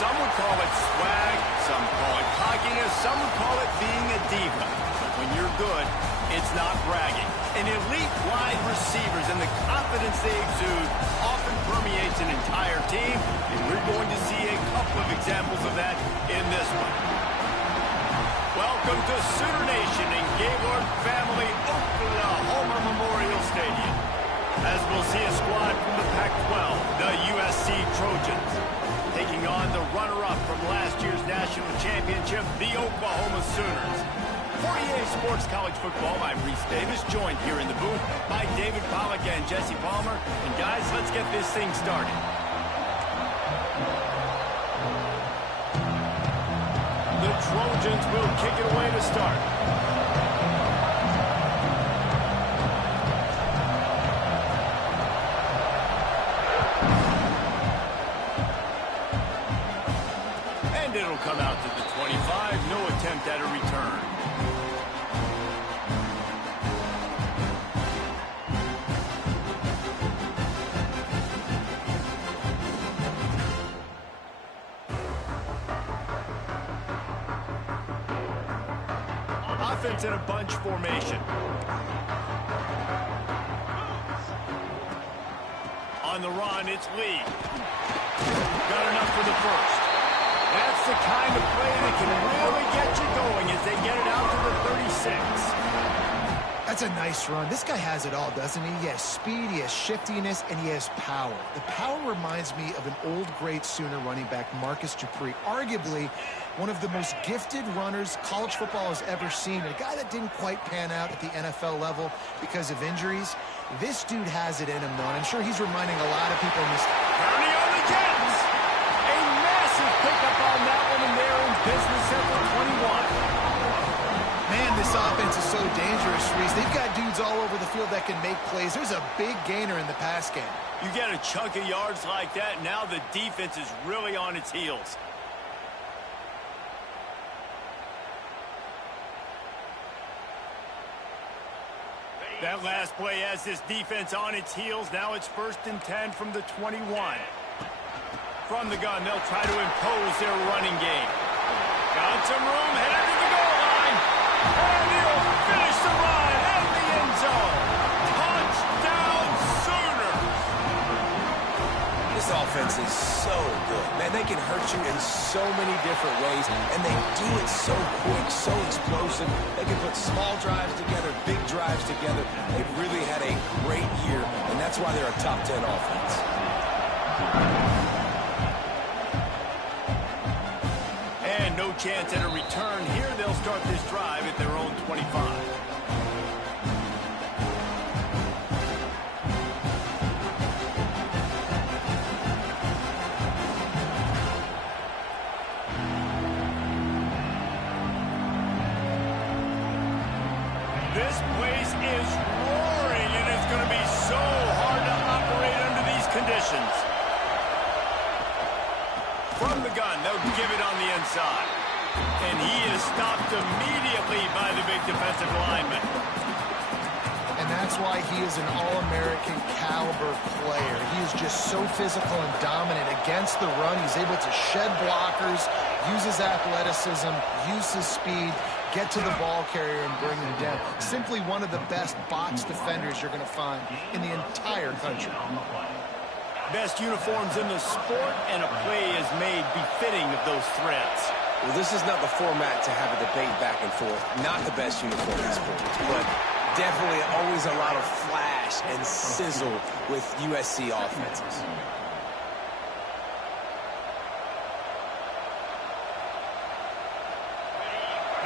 Some would call it swag, some call it cockiness, some would call it being a diva. But when you're good, it's not bragging. And elite wide receivers and the confidence they exude often permeates an entire team, and we're going to see a couple of examples of that in this one. Welcome to Sooner Nation and Gaylord family Oklahoma Memorial Stadium. As we'll see a squad from the Pac-12, the USC Trojans, taking on the runner-up from last year's national championship, the Oklahoma Sooners. For EA Sports College Football, I'm Reese Davis, joined here in the booth by David Pollack and Jesse Palmer. And guys, let's get this thing started. The Trojans will kick it away to start. And it'll come out to the 25, no attempt at a return. Offense in a bunch formation. On the run, it's Lee. Got enough for the first. That's the kind of play that can really get you going as they get it out to the 36. That's a nice run. This guy has it all, doesn't he? He has speed, he has shiftiness, and he has power. The power reminds me of an old, great Sooner running back, Marcus Dupree. Arguably, one of the most gifted runners college football has ever seen. A guy that didn't quite pan out at the NFL level because of injuries. This dude has it in him, though, and I'm sure he's reminding a lot of people in this. County on the Jets! A massive pickup on that one, and they're in business at the 21. Man, this offense is so dangerous, Reese. They've got dudes all over the field that can make plays. There's a big gainer in the pass game. You get a chunk of yards like that, now the defense is really on its heels. That last play has this defense on its heels. Now it's 1st and 10 from the 21. From the gun, they'll try to impose their running game. Got some room, headed to the goal line. And he'll finish the run in the end zone. Touchdown, Sooners! This offense is so good. Man, they can hurt you in so many different ways, and they do it so quick, so explosive. They can put small drives together, big drives together. They've really had a great year, and that's why they're a top 10 offense. And no chance at a return here. They'll start this drive at their own 25. This place is roaring, and it's going to be so hard to operate under these conditions. From the gun, they'll give it on the inside. And he is stopped immediately by the big defensive lineman. And that's why he is an All-American caliber player. He is just so physical and dominant against the run. He's able to shed blockers, use his athleticism, use his speed, get to the ball carrier and bring him down. Simply one of the best box defenders you're going to find in the entire country. Best uniforms in the sport, and a play is made befitting of those threats. Well, this is not the format to have a debate back and forth. Not the best uniform in sports, but definitely always a lot of flash and sizzle with USC offenses.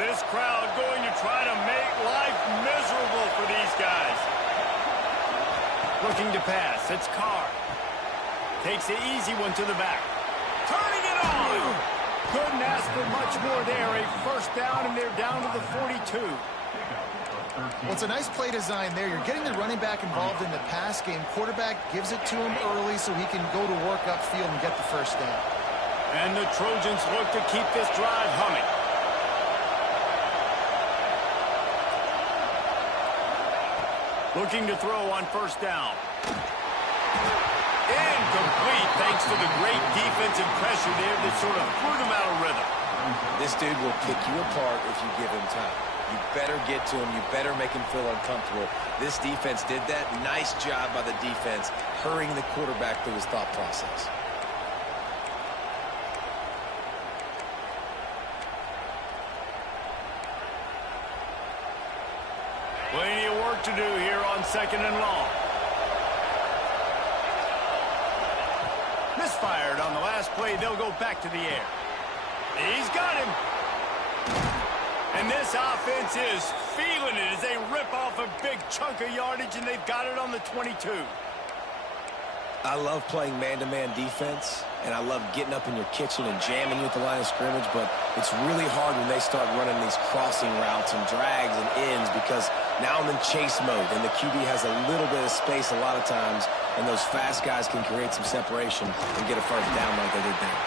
This crowd going to try to make life miserable for these guys. Looking to pass, it's Carr. Takes the easy one to the back. Turning it on! Couldn't ask for much more there. A first down, and they're down to the 42. Well, it's a nice play design there. You're getting the running back involved in the pass game. Quarterback gives it to him early so he can go to work upfield and get the first down. And the Trojans look to keep this drive humming. Looking to throw on first down. Incomplete. thanks to the great defensive pressure there that sort of threw them out of rhythm. This dude will pick you apart if you give him time. You better get to him. You better make him feel uncomfortable. This defense did that. Nice job by the defense, hurrying the quarterback through his thought process. Plenty of work to do here on 2nd and long. Misfired on the last play. They'll go back to the air. He's got him. And this offense is feeling it as they rip off a big chunk of yardage, and they've got it on the 22. I love playing man-to-man defense, and I love getting up in your kitchen and jamming you at the line of scrimmage, but it's really hard when they start running these crossing routes and drags and ends because now I'm in chase mode, and the QB has a little bit of space a lot of times, and those fast guys can create some separation and get a first down like they did there.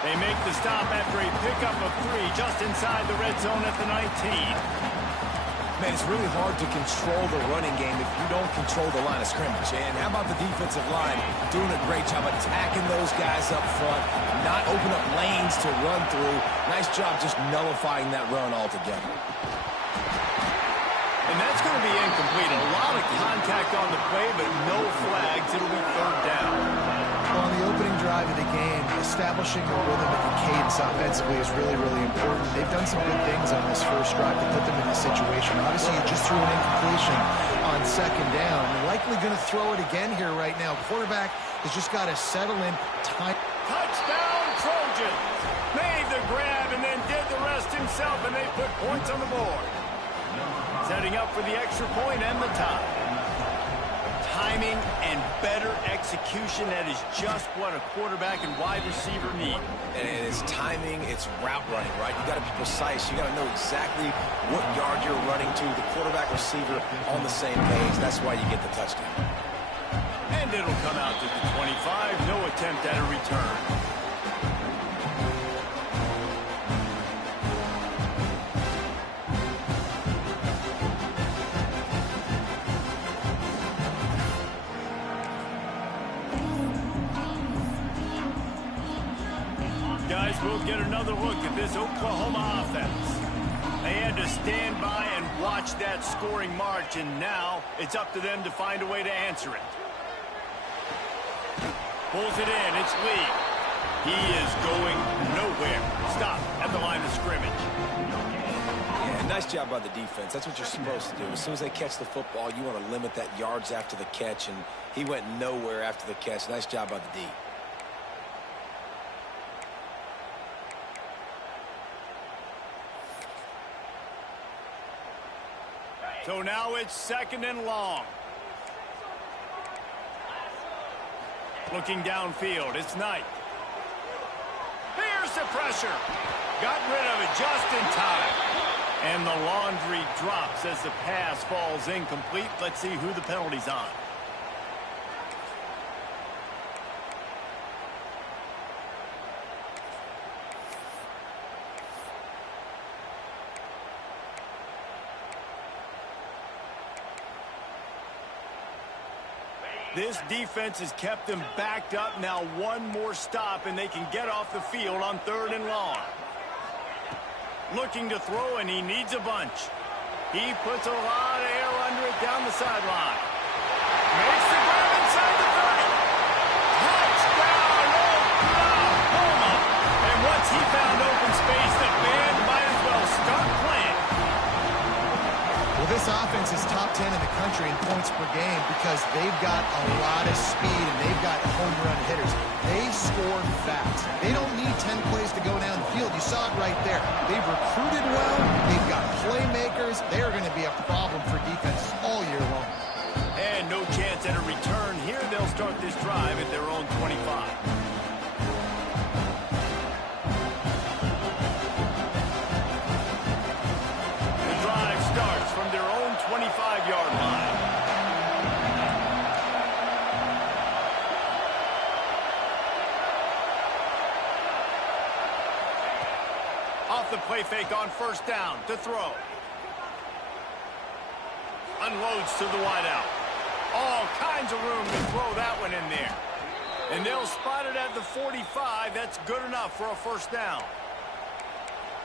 They make the stop after a pickup of 3 just inside the red zone at the 19. Man, it's really hard to control the running game if you don't control the line of scrimmage. And how about the defensive line doing a great job attacking those guys up front, not open up lanes to run through. Nice job just nullifying that run altogether. And that's going to be incomplete. A lot of contact on the play, but no flags. It'll be 3rd down. Well, on the opening drive of the game, establishing a rhythm and a cadence offensively is really, really important. They've done some good things on this first drive to put them in this situation. Obviously, you just threw an incompletion on 2nd down. You're likely going to throw it again here right now. Quarterback has just got to settle in. Touchdown, Trojans! Made the grab and then did the rest himself, and they put points on the board. Setting up for the extra point and the tie. Timing and better execution, that is just what a quarterback and wide receiver need. And it's timing, it's route running, right? You got to be precise. You got to know exactly what yard you're running to. The quarterback receiver on the same page. That's why you get the touchdown. And it'll come out to the 25. No attempt at a return. Guys, we'll get another look at this Oklahoma offense. They had to stand by and watch that scoring march, and now it's up to them to find a way to answer it. Pulls it in. It's Lee. He is going nowhere. Stop at the line of scrimmage. Yeah, nice job by the defense. That's what you're supposed to do. As soon as they catch the football, you want to limit that yards after the catch, and he went nowhere after the catch. Nice job by the D. So now it's 2nd and long. Looking downfield, it's Knight. Here's the pressure. Got rid of it just in time. And the laundry drops as the pass falls incomplete. Let's see who the penalty's on. This defense has kept them backed up. Now one more stop, and they can get off the field on 3rd and long. Looking to throw, and he needs a bunch. He puts a lot of air under it down the sideline. Makes the grab inside the 30. Touchdown, Oklahoma! And once he found open space, the band might as well start playing. Well, this offense is top 10 in the country in points per game because they've got a lot of speed and they've got home run hitters. They score fast. They don't need 10 plays to go down the field. You saw it right there. They've recruited well. They've got playmakers. They are going to be a problem for defenses all year long. And no chance at a return here. They'll start this drive at their own 25. From their own 25-yard line. Off the play fake on 1st down to throw. Unloads to the wideout. All kinds of room to throw that one in there. And they'll spot it at the 45. That's good enough for a first down.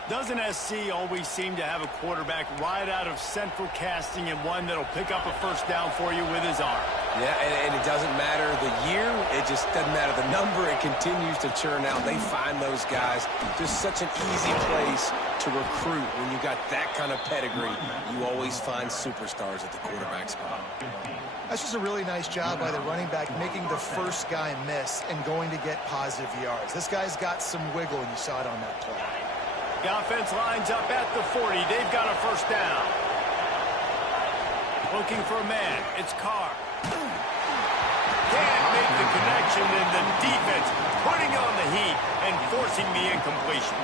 Doesn't SC always seem to have a quarterback right out of central casting and one that'll pick up a first down for you with his arm? Yeah, and it doesn't matter the year. It just doesn't matter the number. It continues to churn out. They find those guys. Just such an easy place to recruit. When you got that kind of pedigree, you always find superstars at the quarterback spot. That's just a really nice job by the running back making the first guy miss and going to get positive yards. This guy's got some wiggle, and you saw it on that play. The offense lines up at the 40. They've got a first down. Looking for a man. It's Carr. Can't make the connection, and the defense putting on the heat and forcing the incompletion.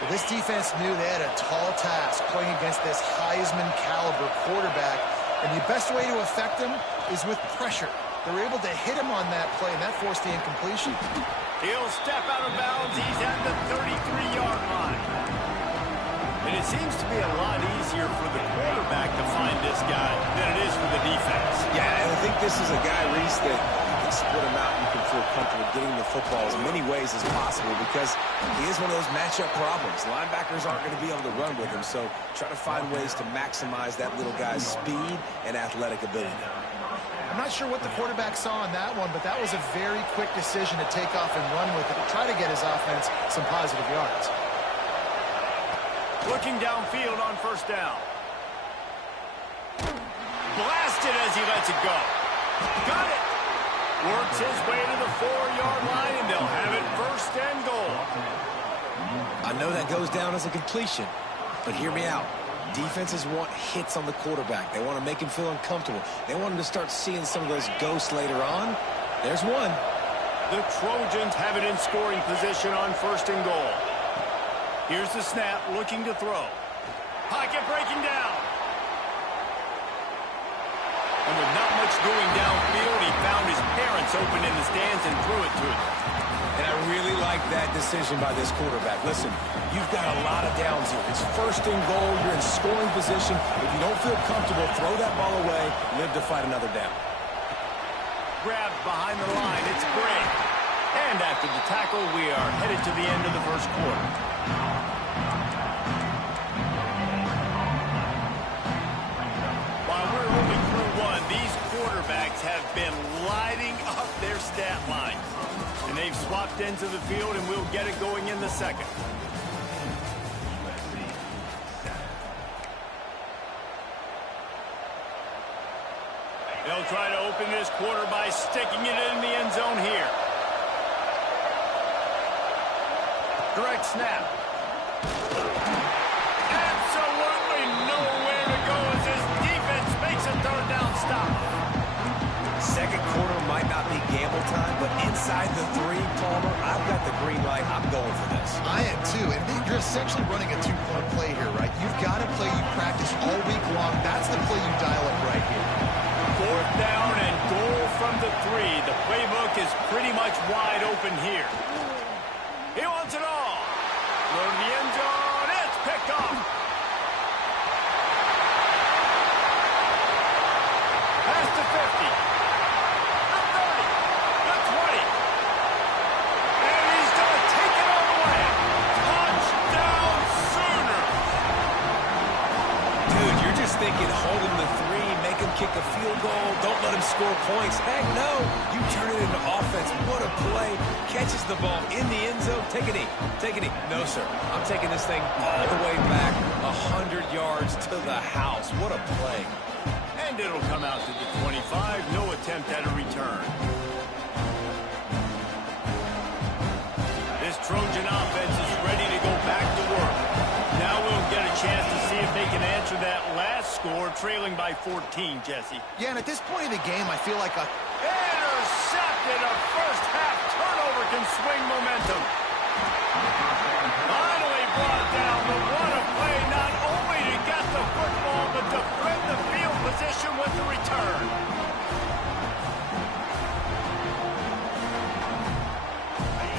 Well, this defense knew they had a tall task playing against this Heisman-caliber quarterback, and the best way to affect him is with pressure. They were able to hit him on that play, and that forced the incompletion. He'll step out of bounds. He's at the 33-yard line. And it seems to be a lot easier for the quarterback to find this guy than it is for the defense. Yeah, and I think this is a guy, Reese, that you can split him out. You can feel comfortable getting the football as many ways as possible because he is one of those matchup problems. Linebackers aren't going to be able to run with him, so try to find ways to maximize that little guy's speed and athletic ability. I'm not sure what the quarterback saw on that one, but that was a very quick decision to take off and run with it to try to get his offense some positive yards. Looking downfield on first down. Blasted as he lets it go. Got it. Works his way to the 4-yard line, and they'll have it first and goal. I know that goes down as a completion, but hear me out. Defenses want hits on the quarterback. They want to make him feel uncomfortable. They want him to start seeing some of those ghosts later on. There's one. The Trojans have it in scoring position on first and goal. Here's the snap, looking to throw. Pocket breaking down. And with not much doing downfield, he found his parents open in the stands and threw it to them. And I really like that decision by this quarterback. Listen, you've got a lot of downs here. It's first and goal. You're in scoring position. If you don't feel comfortable, throw that ball away. Live to fight another down. Grabbed behind the line. It's Gray. And after the tackle, we are headed to the end of the first quarter. While we're only through one, these quarterbacks have been lighting up their stat line. And they've swapped ends of the field, and we'll get it going in the second. They'll try to open this quarter by sticking it in the end zone here. Direct snap. Absolutely nowhere to go as his defense makes a third down stop. Second quarter might not be gamble time, but inside the 3, Palmer, I've got the green light. I'm going for this. I am too, and you're essentially running a 2-point play here, right? You've got a play you practice all week long. That's the play you dial up right here. Fourth down and goal from the 3. The playbook is pretty much wide open here. He wants it all. Go to the end zone. It's picked off. Past the 50. The 30. The 20. And he's going to take it all the way. Touchdown Sooners. Dude, you're just thinking hold him to 3, make him kick a field goal, don't let him score points. Heck no. You turn it into offense. What a play. Catches the ball in the end zone. Take a knee. Take a knee. No, sir. I'm taking this thing all the way back 100 yards to the house. What a play. And it'll come out to the 25. No attempt at a return. This Trojan offense is ready to go back to work. Now we'll get a chance to see if they can answer that last score, trailing by 14, Jesse. Yeah, and at this point in the game, I feel like a... Intercepted! A first-half turnover can swing momentum. Finally brought down, but what a play, not only to get the football, but to thread the field position with the return.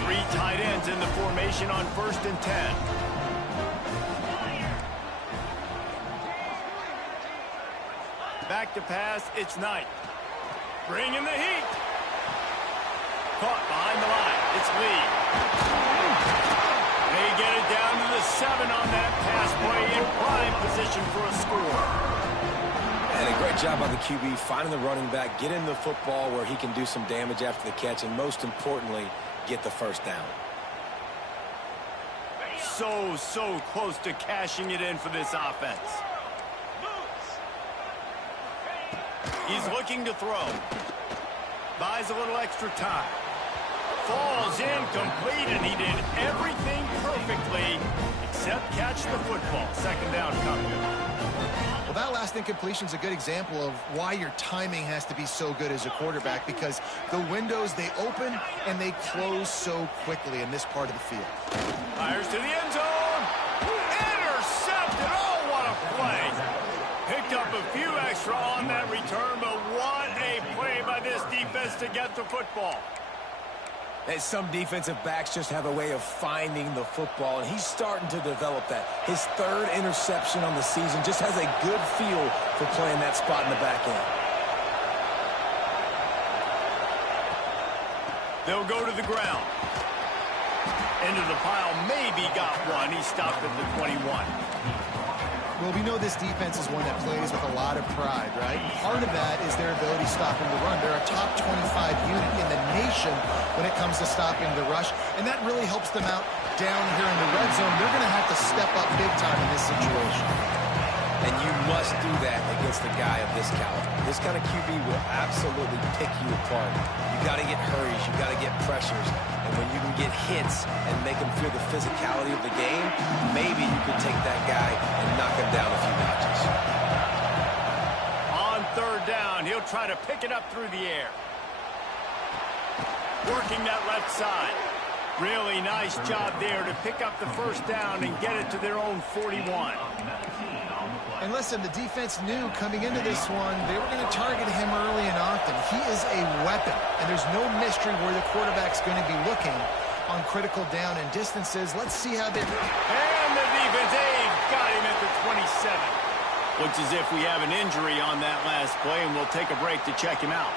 Three tight ends in the formation on 1st and 10. Back to pass, it's Knight. Bring in the heat. caught behind the line. It's Lee. They get it down to the 7 on that pass play in prime position for a score. And a great job by the QB finding the running back, getting the football where he can do some damage after the catch, and most importantly, get the first down. So close to cashing it in for this offense. He's looking to throw. Buys a little extra time. Falls incomplete, and he did everything perfectly except catch the football. Second down coming. Well, that last incompletion is a good example of why your timing has to be so good as a quarterback, because the windows, they open and they close so quickly in this part of the field. Fires to the end zone. Intercepted. Oh, what a play. Picked up a few extra on that return, but what a play by this defense to get the football. And some defensive backs just have a way of finding the football, and he's starting to develop that. His 3rd interception on the season, just has a good feel for playing that spot in the back end. They'll go to the ground. Into the pile, maybe got one. He stopped at the 21. Well, we know this defense is one that plays with a lot of pride, right? Part of that is their ability stopping the run. They're a top 25 unit in the nation when it comes to stopping the rush, and that really helps them out down here in the red zone. They're going to have to step up big time in this situation. And you must do that against a guy of this caliber. This kind of QB will absolutely pick you apart. You got to get hurries, you got to get pressures, and when you can get hits and make him feel the physicality of the game, maybe you can take that guy and knock him down a few notches. On 3rd down, he'll try to pick it up through the air. Working that left side. Really nice job there to pick up the first down and get it to their own 41. And listen, the defense knew coming into this one, they were going to target him early and often. He is a weapon, and there's no mystery where the quarterback's going to be looking on critical down and distances. Let's see how they... And the defense aid got him at the 27. Looks as if we have an injury on that last play, and we'll take a break to check him out.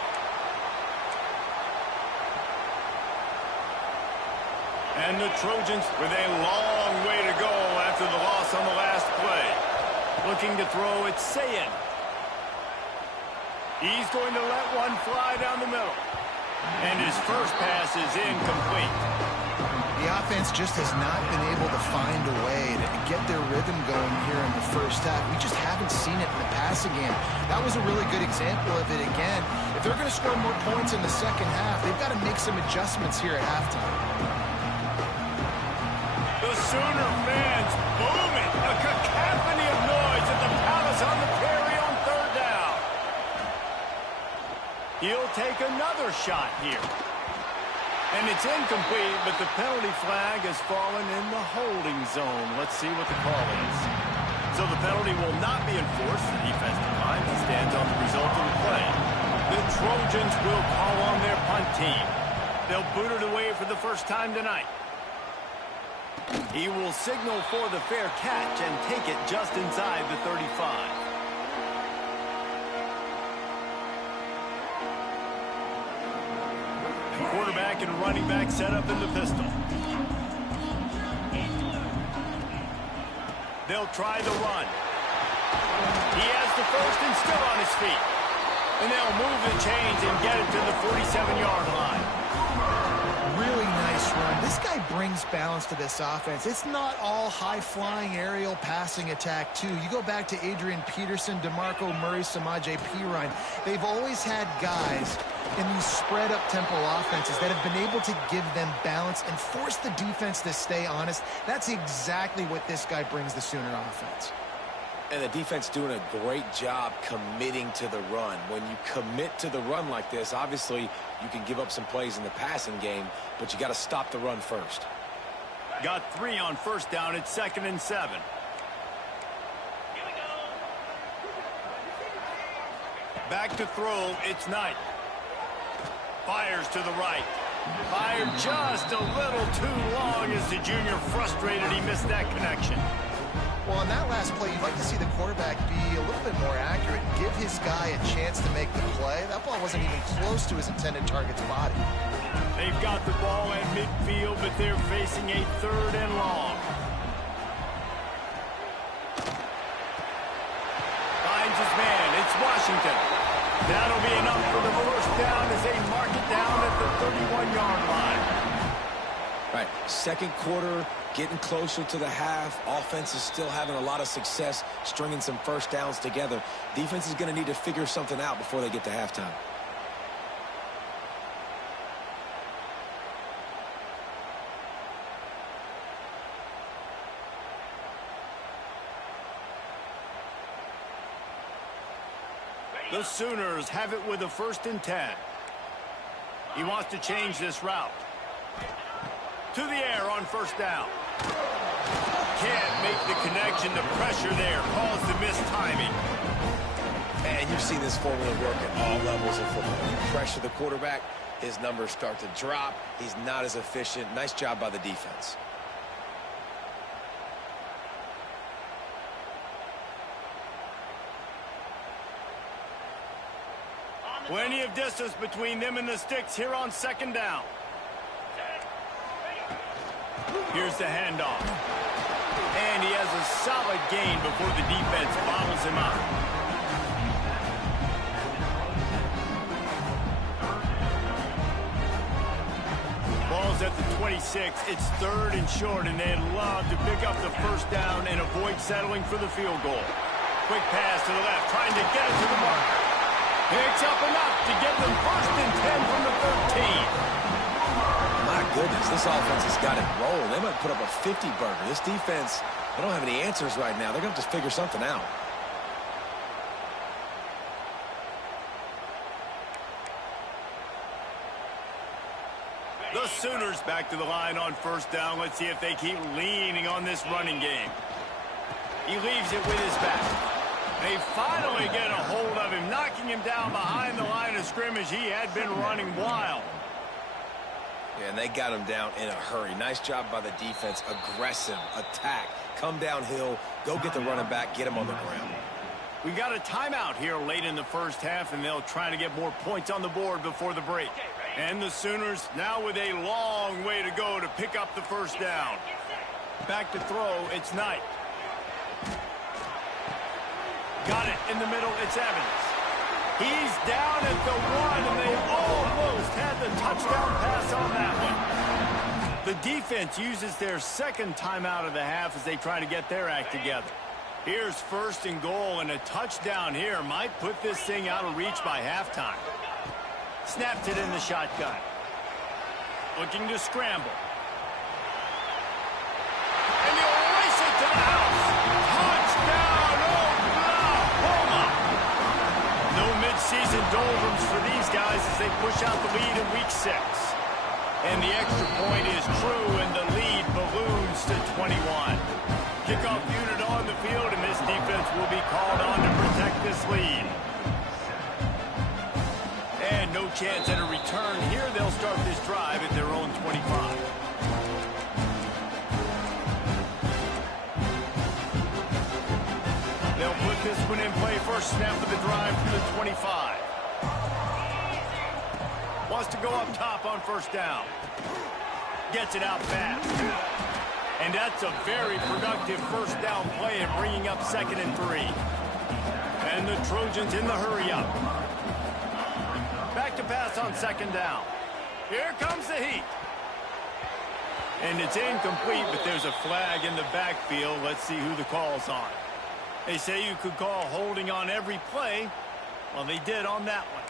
And the Trojans with a long way to go after the loss on the last play. Looking to throw, it's Sayin. He's going to let one fly down the middle. And his first pass is incomplete. The offense just has not been able to find a way to get their rhythm going here in the first half. We just haven't seen it in the passing game. That was a really good example of it again. If they're going to score more points in the second half, they've got to make some adjustments here at halftime. The Sooner fans booming. A cacophony of noise at the Palace on the carry on 3rd down. He'll take another shot here. And it's incomplete, but the penalty flag has fallen in the holding zone. Let's see what the call is. So the penalty will not be enforced. The defense declines and stands on the result of the play. The Trojans will call on their punt team. They'll boot it away for the first time tonight. He will signal for the fair catch and take it just inside the 35. The quarterback and running back set up in the pistol. They'll try the run. He has the first and still on his feet. And they'll move the chains and get it to the 47-yard line. Really nice run. This guy brings balance to this offense. It's not all high-flying aerial passing attack, too. You go back to Adrian Peterson, DeMarco Murray, Samaje Perine. They've always had guys in these spread-up tempo offenses that have been able to give them balance and force the defense to stay honest. That's exactly what this guy brings the Sooner offense. And the defense doing a great job committing to the run. When you commit to the run like this, obviously you can give up some plays in the passing game, but you got to stop the run first. Got 3 on first down at 2nd and 7. Back to throw, it's Knight. Fires to the right. Fired just a little too long as the junior frustrated he missed that connection. Well, on that last play, you'd like to see the quarterback be a little bit more accurate, give his guy a chance to make the play. That ball wasn't even close to his intended target's body. They've got the ball at midfield, but they're facing a 3rd and long. Finds his man. It's Washington. That'll be enough for the first down as they mark it down at the 31-yard line. Right, second quarter, getting closer to the half. Offense is still having a lot of success stringing some first downs together. Defense is going to need to figure something out before they get to halftime. The Sooners have it with a 1st and 10. He wants to change this route. To the air on 1st down. Can't make the connection. The pressure there caused the mistiming. And you've seen this formula work at all levels of football. You pressure the quarterback, his numbers start to drop. He's not as efficient. Nice job by the defense. Plenty of distance between them and the sticks here on 2nd down. Here's the handoff. And he has a solid gain before the defense bottles him up. Ball's at the 26. It's 3rd and short, and they'd love to pick up the 1st down and avoid settling for the field goal. Quick pass to the left, trying to get it to the marker. Picks up enough to get them 1st and 10 from the 13. My goodness, this offense has got it rolling. They might put up a 50-burger. This defense, they don't have any answers right now. They're going to just figure something out. The Sooners back to the line on 1st down. Let's see if they keep leaning on this running game. He leaves it with his back. They finally get a hold of him, knocking him down behind the line of scrimmage. He had been running wild. Yeah, and they got him down in a hurry. Nice job by the defense. Aggressive, attack, come downhill, go get the running back, get him on the ground. We got a timeout here late in the 1st half, and they'll try to get more points on the board before the break. And the Sooners now with a long way to go to pick up the 1st down. Back to throw, it's Knight. Got it in the middle, it's Evans. He's down at the 1, and they almost had the touchdown pass on that one. The defense uses their 2nd timeout of the half as they try to get their act together. Here's 1st and goal, and a touchdown here might put this thing out of reach by halftime. Snapped it in the shotgun. Looking to scramble. And he'll race it to the house. Touchdown, Oklahoma! No midseason doldrums for these guys as they push out the lead in Week 6. And the extra point is true, and the lead balloons to 21. Kickoff unit on the field, and this defense will be called on to protect this lead. And no chance at a return here. They'll start this drive at their own 25. They'll put this one in play. First snap of the drive from the 25. Wants to go up top on 1st down. Gets it out fast. And that's a very productive 1st down play in bringing up 2nd and 3. And the Trojans in the hurry up. Back to pass on 2nd down. Here comes the heat. And it's incomplete, but there's a flag in the backfield. Let's see who the call's on. They say you could call holding on every play. Well, they did on that one.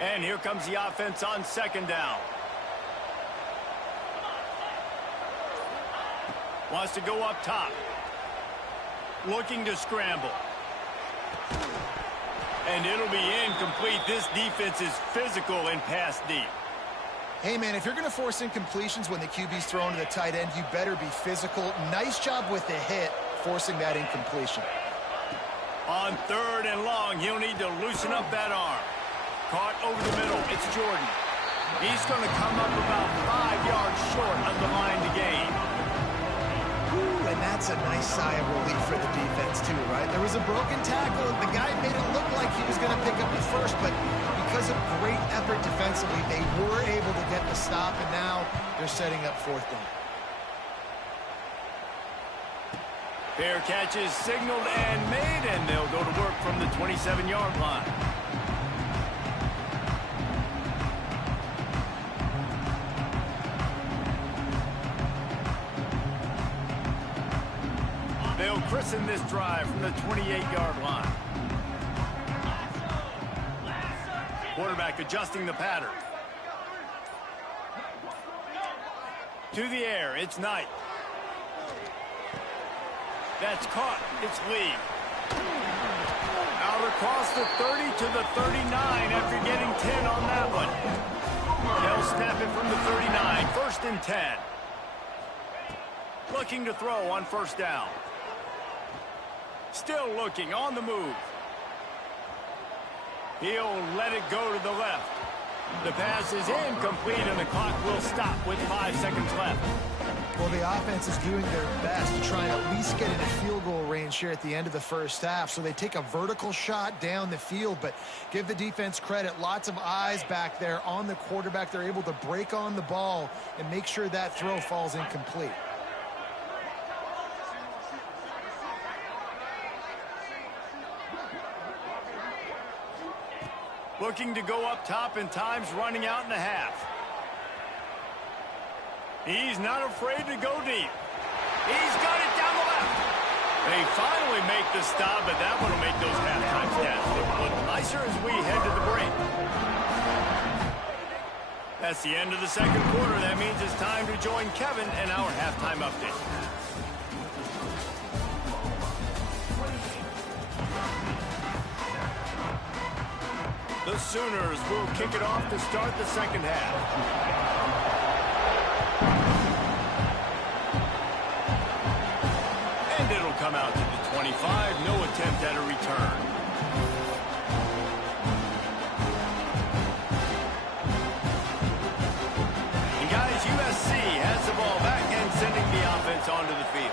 And here comes the offense on 2nd down. Wants to go up top. Looking to scramble. And it'll be incomplete. This defense is physical and pass deep. Hey, man, if you're going to force incompletions when the QB's thrown to the tight end, you better be physical. Nice job with the hit, forcing that incompletion. On 3rd and long, he'll need to loosen up that arm. Caught over the middle. It's Jordan. He's going to come up about 5 yards short of the line to gain. And that's That's a nice sigh of relief for the defense too, right? There was a broken tackle. The guy made it look like he was going to pick up the first, but because of great effort defensively, they were able to get the stop, and now they're setting up fourth down. Fair catch is signaled and made, and they'll go to work from the 27-yard line. They'll christen this drive from the 28-yard line. Quarterback adjusting the pattern. To the air, it's Knight. That's caught. It's Lee. Out across the 30 to the 39 after getting 10 on that one. They'll snap it from the 39. First and 10. Looking to throw on first down. Still looking on the move. He'll let it go to the left. The pass is incomplete, and the clock will stop with 5 seconds left. Well, the offense is doing their best to try and at least get into field goal range here at the end of the first half. So they take a vertical shot down the field, but give the defense credit. Lots of eyes back there on the quarterback. They're able to break on the ball and make sure that throw falls incomplete. Looking to go up top, and time's running out in the half. He's not afraid to go deep. He's got it down the left. They finally make the stop, but that one will make those halftime stats look a little nicer as we head to the break. That's the end of the second quarter. That means it's time to join Kevin and our halftime update. The Sooners will kick it off to start the second half. And it'll come out to the 25. No attempt at a return. And guys, USC has the ball back and sending the offense onto the field.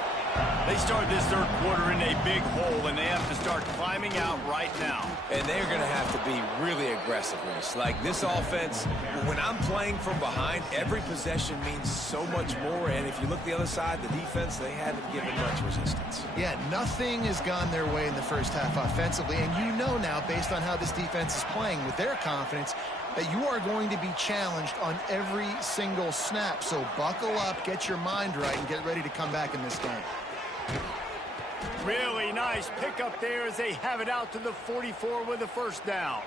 They start this third quarter in a big hole, and they have to start climbing out right now. And they're going to have to be really aggressive with us. Like this offense, when I'm playing from behind, every possession means so much more. And if you look the other side, the defense, they haven't given much resistance. Yeah, nothing has gone their way in the first half offensively. And you know now, based on how this defense is playing with their confidence, that you are going to be challenged on every single snap. So buckle up, get your mind right, and get ready to come back in this game. Really nice pickup there as they have it out to the 44 with a first down.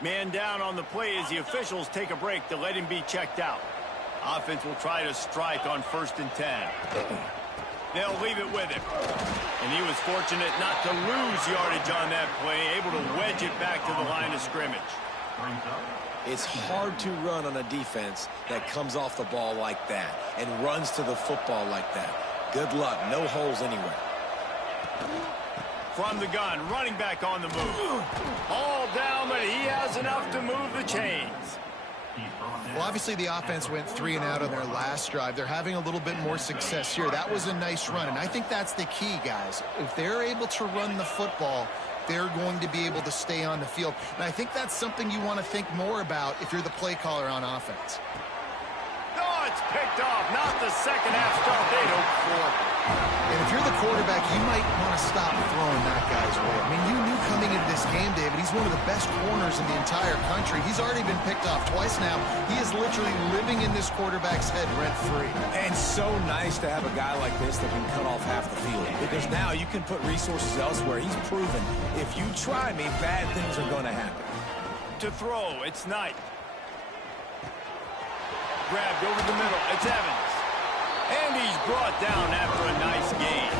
Man down on the play as the officials take a break to let him be checked out. Offense will try to strike on first and 10. They'll leave it with him. And he was fortunate not to lose yardage on that play, able to wedge it back to the line of scrimmage. It's hard to run on a defense that comes off the ball like that and runs to the football like that. Good luck. No holes anywhere. From the gun, running back on the move. All down, but he has enough to move the chains. Well, obviously the offense went 3 and out on their last drive. They're having a little bit more success here. That was a nice run, and I think that's the key, guys. If they're able to run the football, they're going to be able to stay on the field. And I think that's something you want to think more about if you're the play caller on offense. Oh, it's picked off. Not the second half start they'd hoped for. And if you're the quarterback, you might want to stop throwing that guy's way. I mean, you knew coming into this game, David, he's one of the best corners in the entire country. He's already been picked off twice now. He is literally living in this quarterback's head rent-free. And so nice to have a guy like this that can cut off half the field. Because now you can put resources elsewhere. He's proven, if you try me, bad things are going to happen. To throw, it's Knight. Grabbed over the middle, it's Evans. And he's brought down after a nice gain.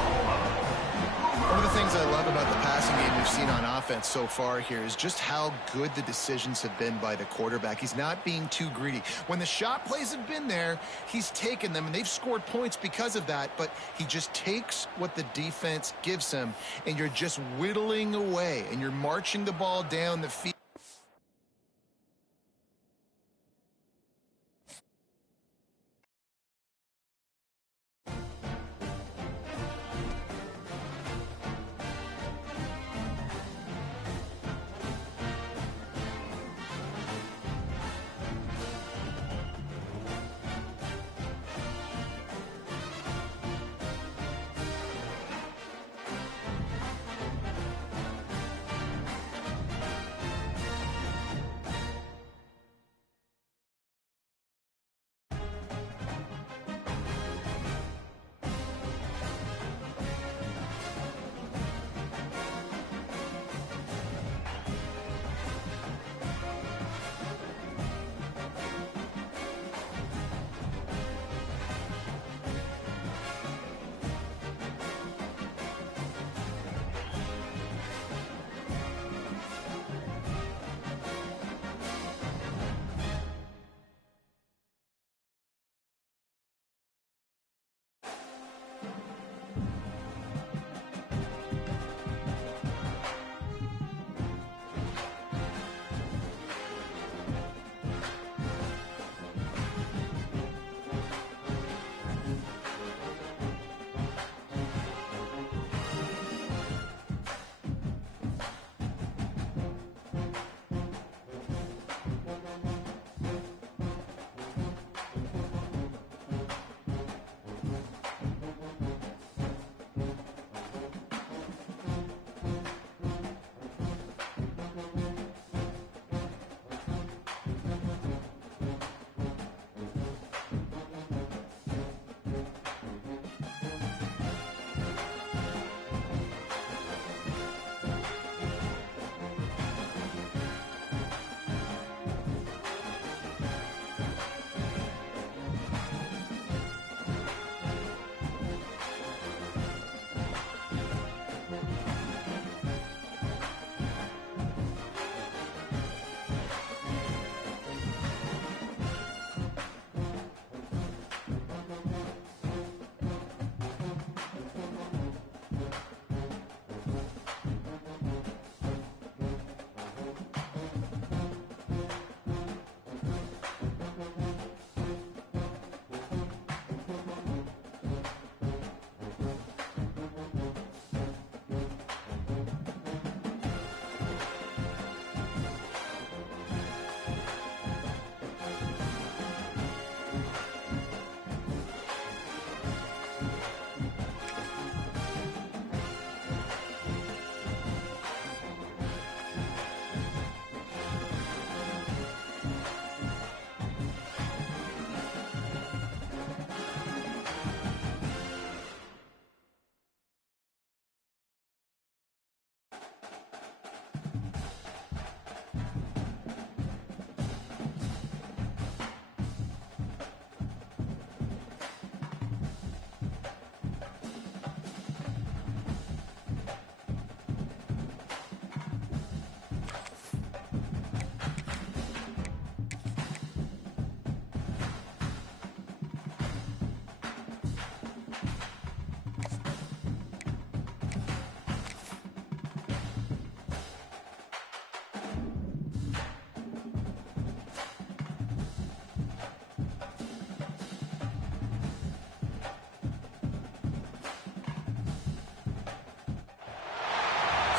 One of the things I love about the passing game we've seen on offense so far here is just how good the decisions have been by the quarterback. He's not being too greedy. When the shot plays have been there, he's taken them, and they've scored points because of that, but he just takes what the defense gives him, and you're just whittling away, and you're marching the ball down the field.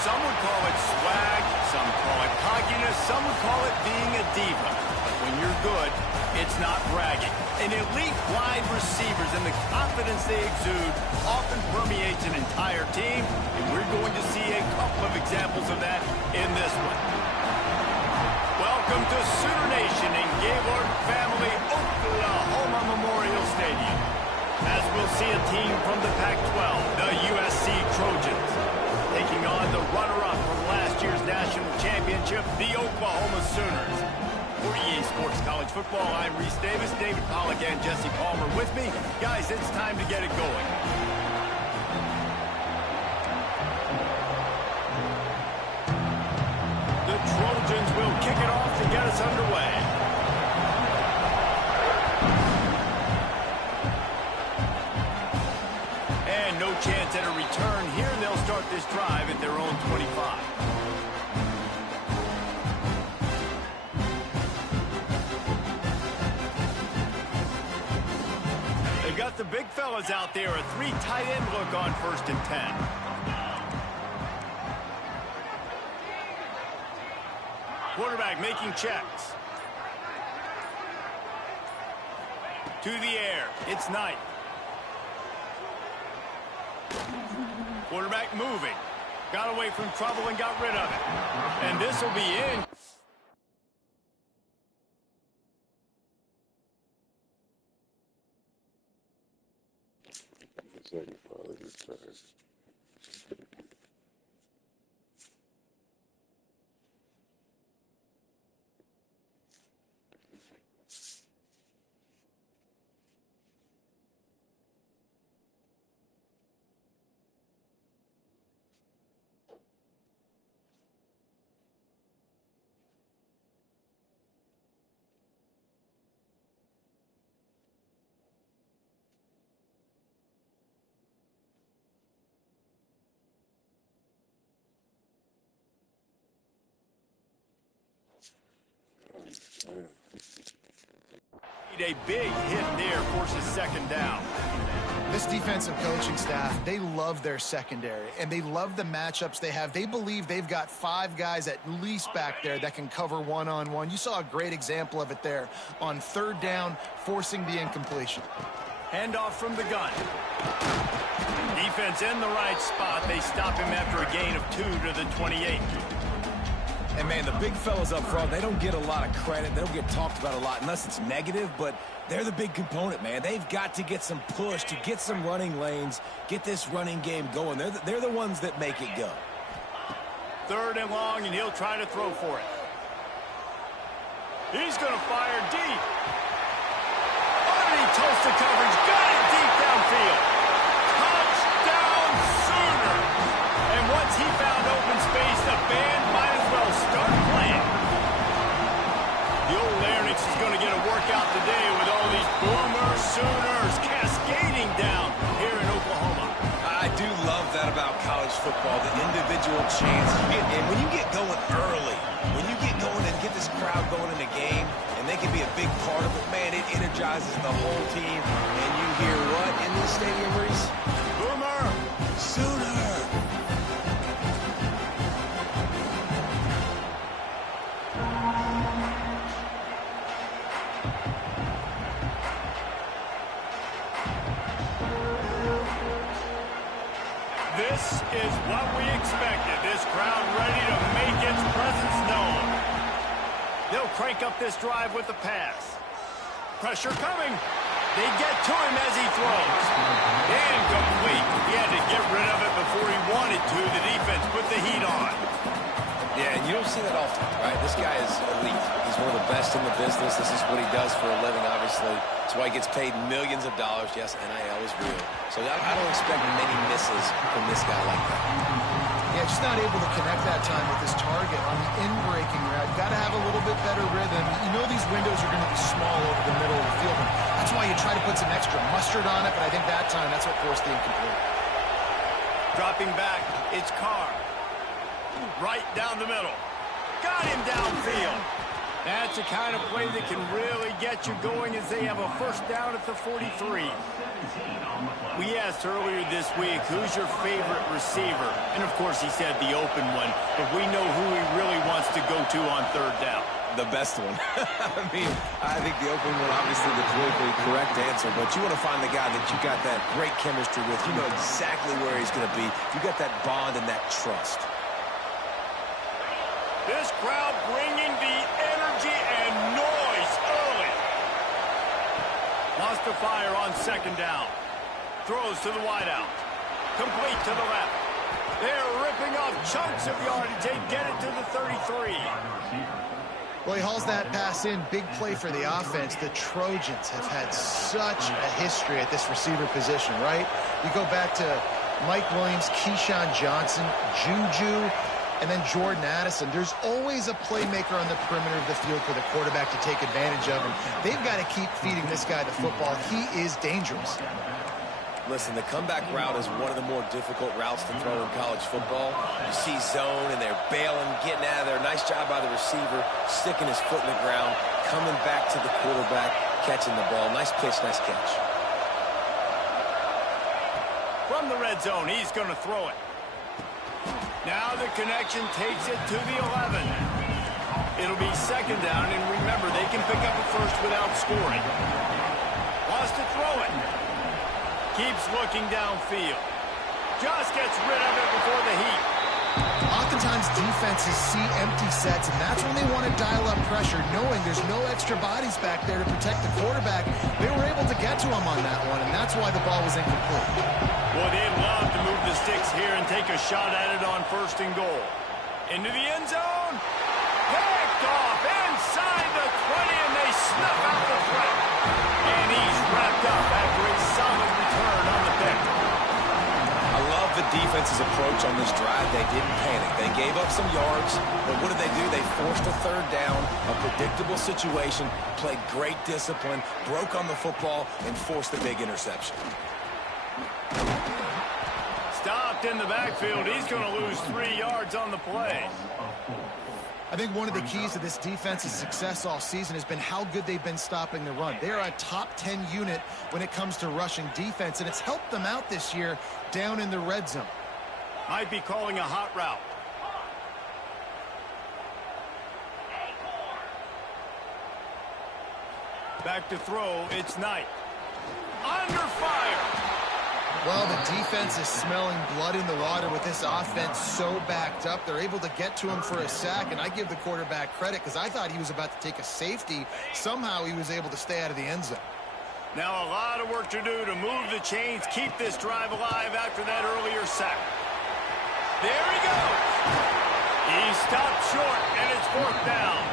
Some would call it swag, some call it cockiness, some would call it being a diva. But when you're good, it's not bragging. And elite wide receivers and the confidence they exude often permeates an entire team, and we're going to see a couple of examples of that in this one. Welcome to Sooner Nation in Gaylord Family Oklahoma Memorial Stadium, as we'll see a team from the Pac-12, the USC Trojans, taking on the runner-up from last year's national championship, the Oklahoma Sooners. For EA Sports College Football, I'm Reese Davis, David Pollack, and Jesse Palmer with me. Guys, it's time to get it going. The Trojans will kick it off to get us underway. And no chance at a return here. They'll start this drive at their own 25. They've got the big fellas out there. A 3 tight end look on 1st and 10. Quarterback making checks. To the air. It's Knight. Quarterback moving. Got away from trouble and got rid of it. And this will be in. A big hit there forces 2nd down. This defensive coaching staff, they love their secondary, and they love the matchups they have. They believe they've got 5 guys at least back there that can cover one-on-one. You saw a great example of it there on 3rd down, forcing the incompletion. Handoff from the gun. Defense in the right spot. They stop him after a gain of 2 to the 28. And, man, the big fellas up front, they don't get a lot of credit. They don't get talked about a lot unless it's negative, but they're the big component, man. They've got to get some push, to get some running lanes, get this running game going. They're the ones that make it go. 3rd and long, and he'll try to throw for it. He's going to fire deep. Underneath toast to coverage. Got it deep downfield. Touchdown, Sooner. And once he found open space, the band might as well start playing. The old Larynx is going to get a workout today with all these Boomer Sooners cascading down here in Oklahoma. I do love that about college football, the individual chance you get. And when you get going early, when you get going and get this crowd going in a game, and they can be a big part of it, man, it energizes the whole team. And you hear what in this stadium, Reese? Boomer Sooner. This is what we expected. This crowd ready to make its presence known. They'll crank up this drive with the pass. Pressure coming. They get to him as he throws. Incomplete. He had to get rid of it before he wanted to. The defense put the heat on. Yeah, and you don't see that often, right? This guy is elite. He's one of the best in the business. This is what he does for a living, obviously. That's why he gets paid millions of dollars. Yes, NIL is real. So I don't expect many misses from this guy like that. Yeah, just not able to connect that time with his target on the in-breaking route. Got to have a little bit better rhythm. You know these windows are going to be small over the middle of the field. And that's why you try to put some extra mustard on it, but I think that time that's what forced the incomplete. Dropping back, it's Carr. Right down the middle. Got him downfield. That's the kind of play that can really get you going as they have a first down at the 43. We asked earlier this week, who's your favorite receiver? And of course he said the open one, but we know who he really wants to go to on third down. The best one. I mean, I think the open one, obviously the politically correct answer, but you want to find the guy that you got that great chemistry with. You know exactly where he's going to be. You got that bond and that trust. This crowd bringing the energy and noise early. Wants to fire on second down. Throws to the wideout. Complete to the left. They're ripping off chunks of yardage. They get it to the 33. Well, he hauls that pass in. Big play for the offense. The Trojans have had such a history at this receiver position, right? You go back to Mike Williams, Keyshawn Johnson, Juju, and then Jordan Addison. There's always a playmaker on the perimeter of the field for the quarterback to take advantage of, and they've got to keep feeding this guy the football. He is dangerous. Listen, the comeback route is one of the more difficult routes to throw in college football. You see zone, and they're bailing, getting out of there. Nice job by the receiver, sticking his foot in the ground, coming back to the quarterback, catching the ball. Nice pitch, nice catch. From the red zone, he's going to throw it. Now the connection takes it to the 11. It'll be second down, and remember, they can pick up a first without scoring. Wants to throw it. Keeps looking downfield. Just gets rid of it before the heat. Oftentimes defenses see empty sets, and that's when they want to dial up pressure, knowing there's no extra bodies back there to protect the quarterback. They were able to get to him on that one, and that's why the ball was incomplete. Well, they'd love to move the sticks here and take a shot at it on first and goal. Into the end zone. Picked off inside the 20, and they snuff out the threat. And he's wrapped up after a solid return on the pick. I love the defense's approach on this drive. They didn't panic. They gave up some yards, but what did they do? They forced a third down, a predictable situation, played great discipline, broke on the football, and forced a big interception. Stopped in the backfield. He's going to lose 3 yards on the play. I think one of the keys to this defense's success all season has been how good they've been stopping the run. They are a top 10 unit when it comes to rushing defense, and it's helped them out this year down in the red zone. Might be calling a hot route. Back to throw, it's Knight. Under fire! Well, the defense is smelling blood in the water with this offense so backed up. They're able to get to him for a sack, and I give the quarterback credit because I thought he was about to take a safety. Somehow he was able to stay out of the end zone. Now a lot of work to do to move the chains, keep this drive alive after that earlier sack. There he goes. He stopped short, and it's fourth down.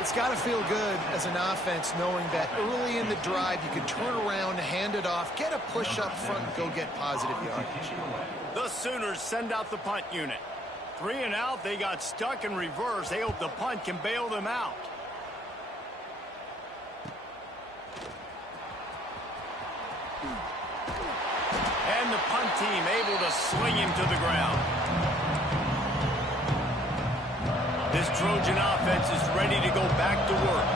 It's got to feel good as an offense knowing that early in the drive you can turn around, hand it off, get a push up front, and go get positive yardage. The Sooners send out the punt unit. 3 and out, they got stuck in reverse. They hope the punt can bail them out. And the punt team able to sling him to the ground. This Trojan offense is ready to go back to work.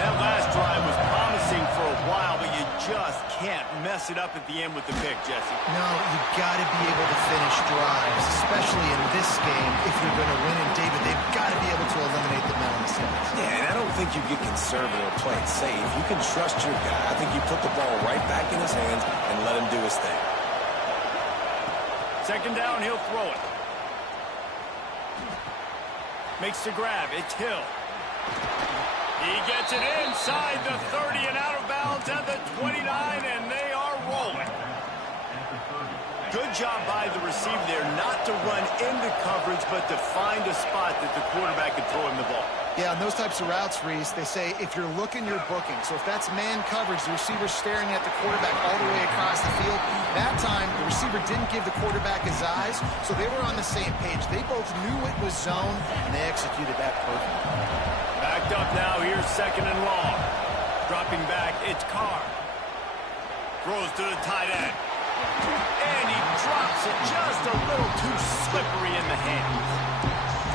That last drive was promising for a while, but you just can't mess it up at the end with the pick, Jesse. No, you've got to be able to finish drives, especially in this game. If you're going to win, and David, they've got to be able to eliminate the mental mistakes. Yeah, and I don't think you get conservative or play it safe. You can trust your guy. I think you put the ball right back in his hands and let him do his thing. Second down, he'll throw it. Makes the grab. It's Hill. He gets it inside the 30 and out of bounds at the 29, and they are rolling. Good job by the receiver there not to run into coverage, but to find a spot that the quarterback could throw him the ball. Yeah, on those types of routes, Reese, they say if you're looking, you're booking. So if that's man coverage, the receiver's staring at the quarterback all the way across the field. That time, the receiver didn't give the quarterback his eyes, so they were on the same page. They both knew it was zone, and they executed that perfectly. Backed up now, here's second and long. Dropping back, it's Carr. Throws to the tight end. And he drops it just a little too slippery in the hands.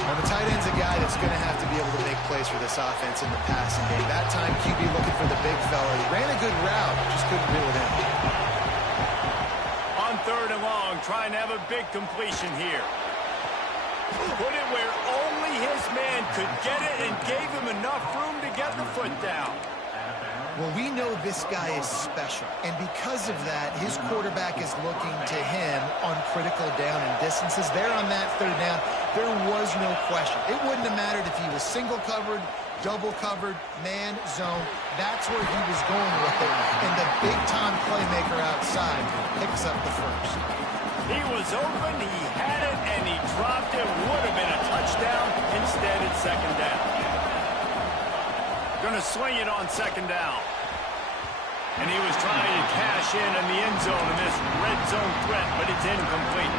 Well, the tight end's a guy that's going to have to be able to make plays for this offense in the passing game. That time, QB looking for the big fella. He ran a good route, just couldn't reel it in. On 3rd and long, trying to have a big completion here. Put it where only his man could get it and gave him enough room to get the foot down. Well, we know this guy is special, and because of that, his quarterback is looking to him on critical down and distances. There on that 3rd down, there was no question. It wouldn't have mattered if he was single covered, double covered, man, zone. That's where he was going with it, and the big-time playmaker outside picks up the first. He was open, he had it, and he dropped it. Would have been a touchdown. Instead, it's 2nd down. Going to swing it on 2nd down. And he was trying to cash in the end zone in this red zone threat, but it's incomplete.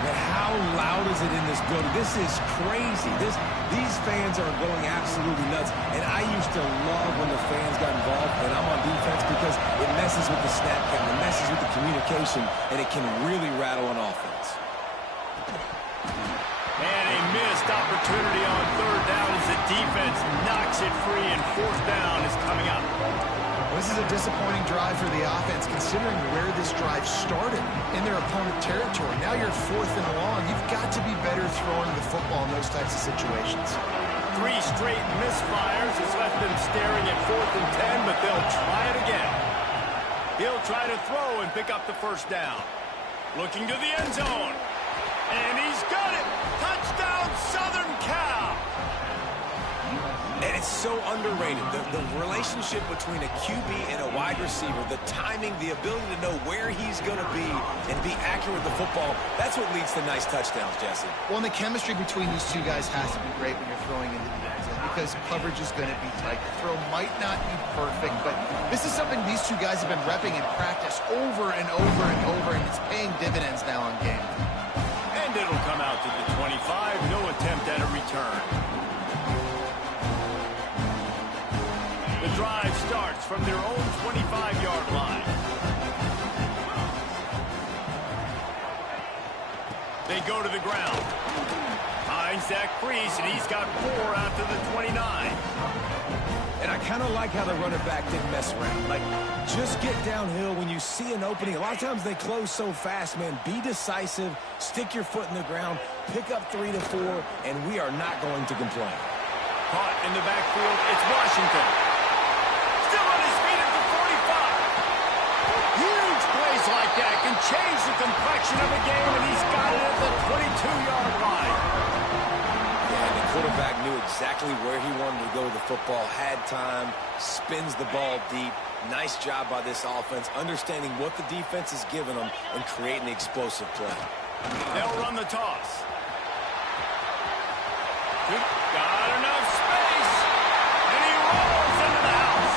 Man, how loud is it in this building? This is crazy. These fans are going absolutely nuts. And I used to love when the fans got involved when I'm on defense because it messes with the snap count, it messes with the communication, and it can really rattle an offense. And a missed opportunity on 3rd down as the defense knocks it free, and 4th down is coming up. This is a disappointing drive for the offense, considering where this drive started in their opponent territory. Now you're 4th and long. You've got to be better throwing the football in those types of situations. 3 straight misfires has left them staring at 4th and 10, but they'll try it again. He'll try to throw and pick up the 1st down. Looking to the end zone. And he's got it. Touchdown, Southern Cal. And it's so underrated. The relationship between a QB and a wide receiver, the timing, the ability to know where he's going to be and be accurate with the football, that's what leads to nice touchdowns, Jesse. Well, and the chemistry between these two guys has to be great when you're throwing into the end zone because coverage is going to be tight. The throw might not be perfect, but this is something these two guys have been repping in practice over and over and over, and it's paying dividends now on game. And it'll come out to the 25. No attempt at a return. The drive starts from their own 25-yard line. They go to the ground. Finds Zach Priest, and he's got 4 out to the 29. And I kind of like how the running back didn't mess around. Like, just get downhill when you see an opening. A lot of times they close so fast, man. Be decisive, stick your foot in the ground, pick up 3 to 4, and we are not going to complain. Caught in the backfield, it's Washington. Still on his feet at the 45. Huge plays like that can change the complexion of a game, and he's got it at the 22-yard line. Yeah, the quarterback knew exactly where he wanted to go with the football, had time, spins the ball deep. Nice job by this offense, understanding what the defense is giving them and creating the explosive play. They'll run the toss. Got enough space, and he rolls into the house.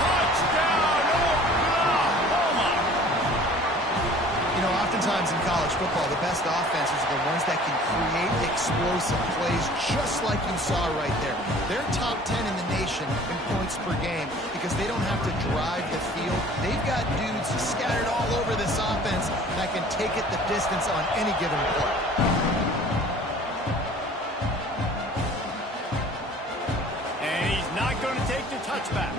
Touchdown, Oklahoma! You know, oftentimes in college football, the best offenses are the ones that can create explosive plays just like you saw right there. They're top 10 in the nation in points per game because they don't have to drive the field. They've got dudes scattered all over this offense that can take it the distance on any given play. Touchback.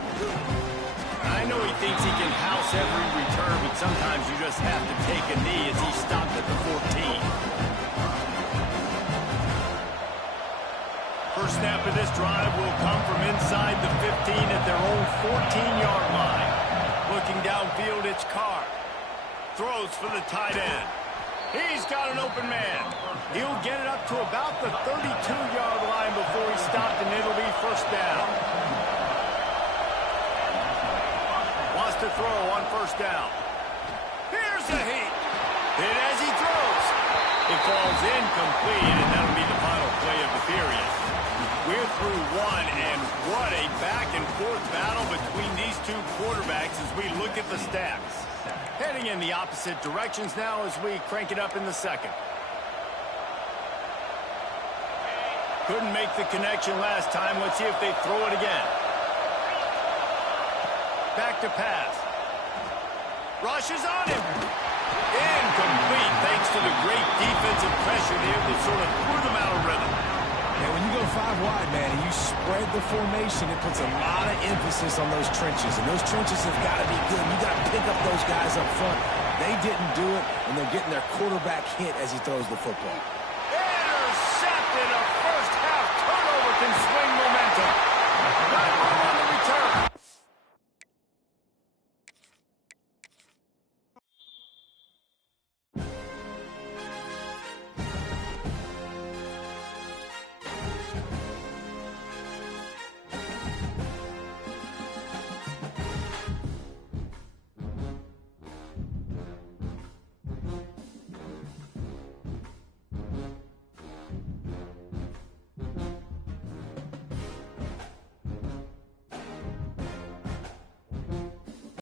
I know he thinks he can house every return, but sometimes you just have to take a knee as he stopped at the 14. First snap of this drive will come from inside the 15 at their own 14-yard line. Looking downfield, it's Carr. Throws for the tight end. He's got an open man. He'll get it up to about the 32-yard line before he stopped, and it'll be 1st down. To throw on 1st down. Here's a heat. Hit as he throws. It falls incomplete, and that'll be the final play of the period. We're through 1, and what a back-and-forth battle between these two quarterbacks as we look at the stats. Heading in the opposite directions now as we crank it up in the 2nd. Couldn't make the connection last time. Let's see if they throw it again. Back to pass. Rushes on him. Incomplete thanks to the great defensive pressure there that sort of threw them out of rhythm. And when you go 5 wide, man, and you spread the formation, it puts a lot of emphasis on those trenches. And those trenches have got to be good. You got to pick up those guys up front. They didn't do it, and they're getting their quarterback hit as he throws the football.